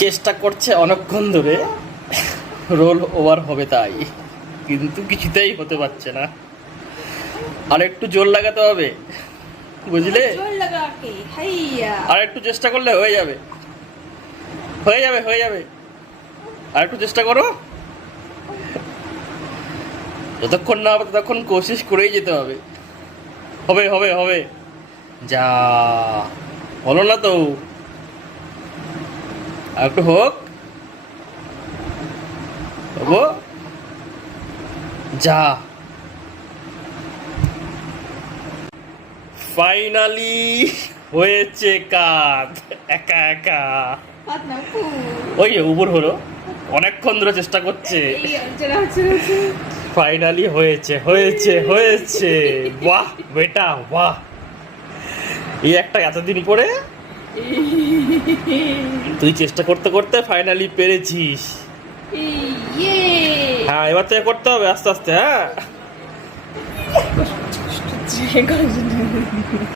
চেষ্টা করছে অনেকক্ষণ ধরে রোল ওভার হবে তাই, কিন্তু কিছুতেই হতে পারছে না। আর একটু জোর লাগাতে হবে, বুঝলে? জোর লাগা কে হাইয়া। আর একটু চেষ্টা করলে হয়ে যাবে, হয়ে যাবে, হয়ে যাবে। আর একটু চেষ্টা করো, যতক্ষণ না হবে ততক্ষণ কোশিশ করেই যেতে হবে। হবে হবে হবে, যা হলো না তো, আর একটু হোক, হবো, যা ফাইনালি হয়েছে কাজ একা একা। হাত না ফু। ওই উপর হলো, অনেকক্ষণ ধরে চেষ্টা করছে। এই চলা চলা। ফাইনালি হয়েছে হয়েছে হয়েছে, বাহ বেটা বাহ। এই একটা এতদিন পরে তুই চেষ্টা করতে করতে ফাইনালি পেরেছিস। ইয়ে। হ্যাঁ, এবার থেকে করতে হবে আস্তে আস্তে। হ্যাঁ।